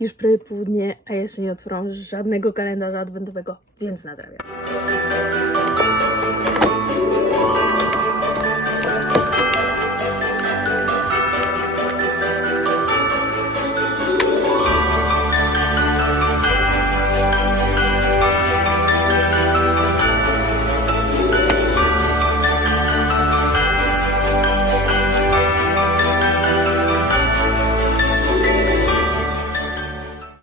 Już prawie południe, a jeszcze nie otworzyłam żadnego kalendarza adwentowego, więc nadrabiam.